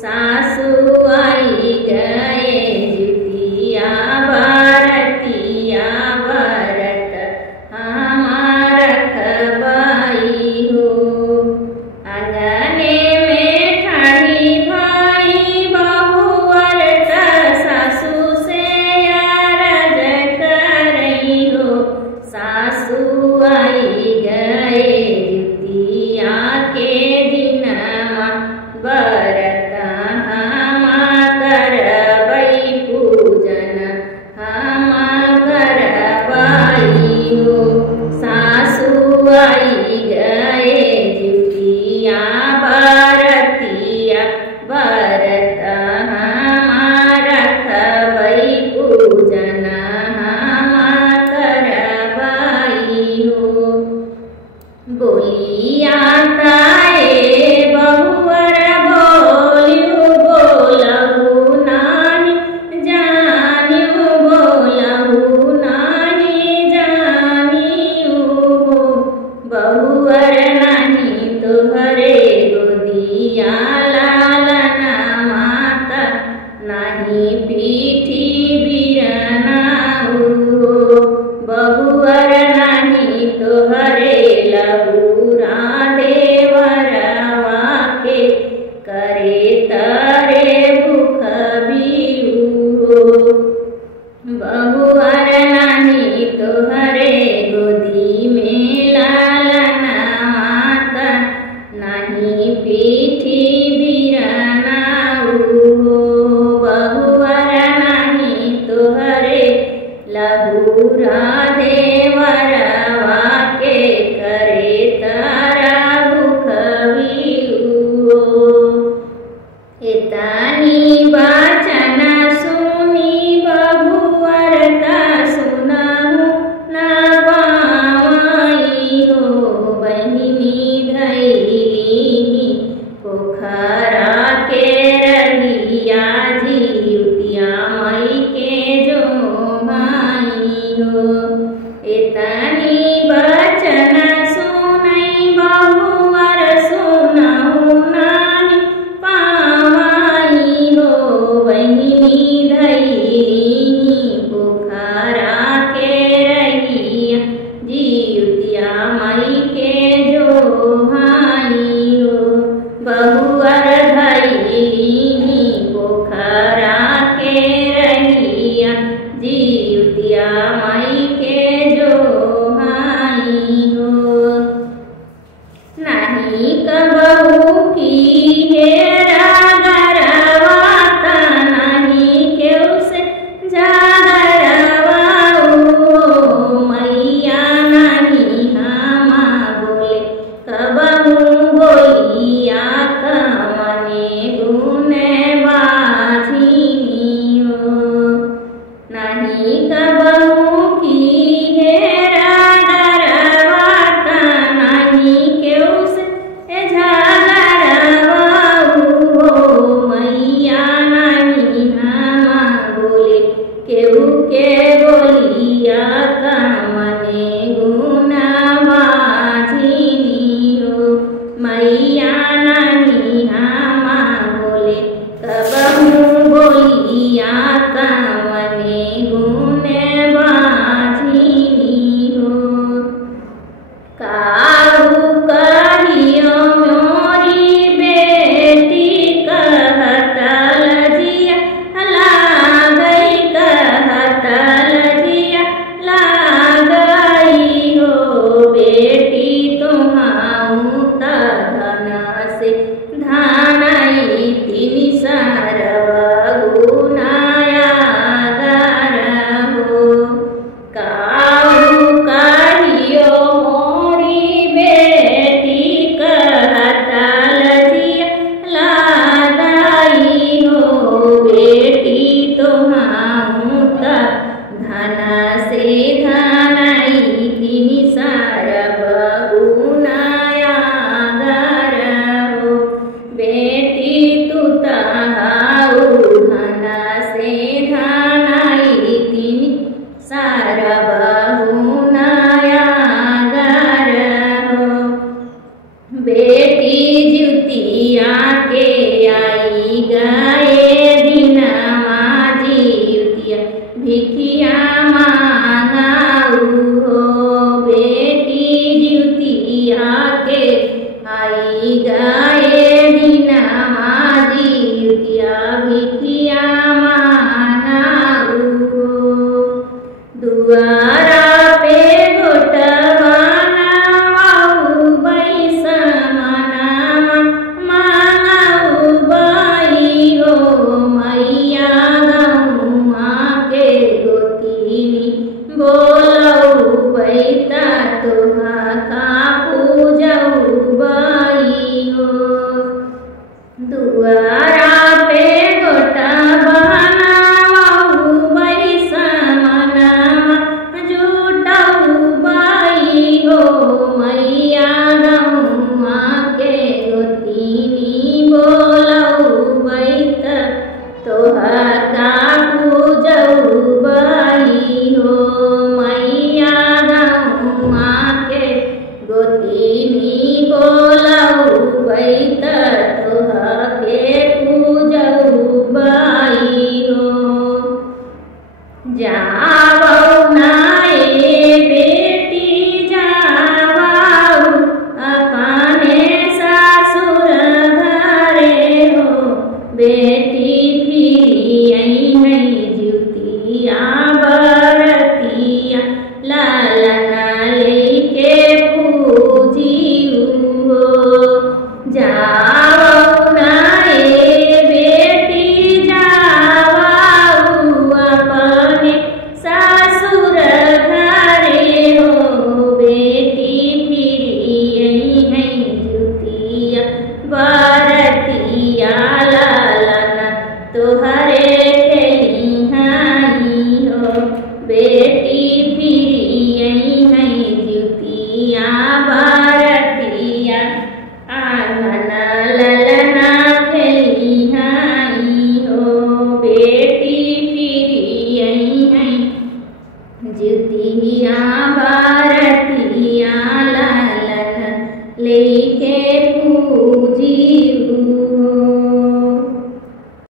सासू आई गए जुतिया भारतिया भरत हमार रखबाई हो। अंगने में ठाढ़ी भाई बहुअर सासू से अरज करई हो। सासू आई गए जुतिया के दिनमा बरत हम करबई पूजन हम करबाई हो। सासू आई गए जुतिया भारतिया भरत हम रखबई पूजन हम करबाई हो। बोलिया ताए बहुअर बोलियो बोलहु नाही जानियो बोलहु नाही जानियो। बहुअर नाही तोहरे गोदिया लालना माता नाही पीठी बिरनाऊ। बहुअर नाही तोहरे लहुरा देवरवा के करे तरे भूख बिहू। बहुअर नाही तोहरे गोदी में लालना माता नाही पीठी बिरनाऊ। बहुअर नाही तोहरे लहुरा देवरवा के करे तारा भूख बिहू। इतनी वचन सुनी बहुअर सुनहु न पावई हो। बहिनी धैली पोखरा के रहिया जियुतिया मई के जो भाई हो। इतनी वचन सुनई बहुअर सुनहु नाही पावई हो। बहिनी धैली पोखरा के रहिया जियुतिया मई के जो भाई हो। बहुअर धैली पोखरा के रहिया जियुतिया मई के जो भाई हो। नहीं कबहू की हेरा गरवाता नहीं केहू से जागरवाऊ। मैया नहीं हम बोले कबहू बोलिया कमने गुने बाझी हो। नहीं कबहू की हेरा गरवाता नहीं केहू से जागरवाऊ। मैया नहीं हम बोले केहू के बोलिया कमने गुना बाझी हो। मैया नहीं हम बोले कबहू बोलिया कमने गुने बाझी हो। काहू कहियो मोरी बेटी कहतल जिया लागई कहतल जिया लागई हो। बेटी तुम्हाऊ त धन से धानई तिनि सरवा गुनाया गर हो। काहू कहियो मोरी बेटी कहतल जिया लागई हो। बेटी तुम्हाऊ त धन से धानई तिनि सरवा गुनाया गर हो। बेटी तू तहाऊ धन से धानई तिनि सरवा गुनाया गर हो। बेटी जुतिया के आई दुआरा पे गोटा बनावहु बैसमना जुटहु बाई हो मैया गौआ के गोतिनी बोलहु बैत तोहका पूजहु बाई हो मैया गौआ के गोतिनी बोलहु बैत तोहके पूजहु बाई हो। जावहु नाए बेटी जावहु अपने सासुर घरे हो बेटी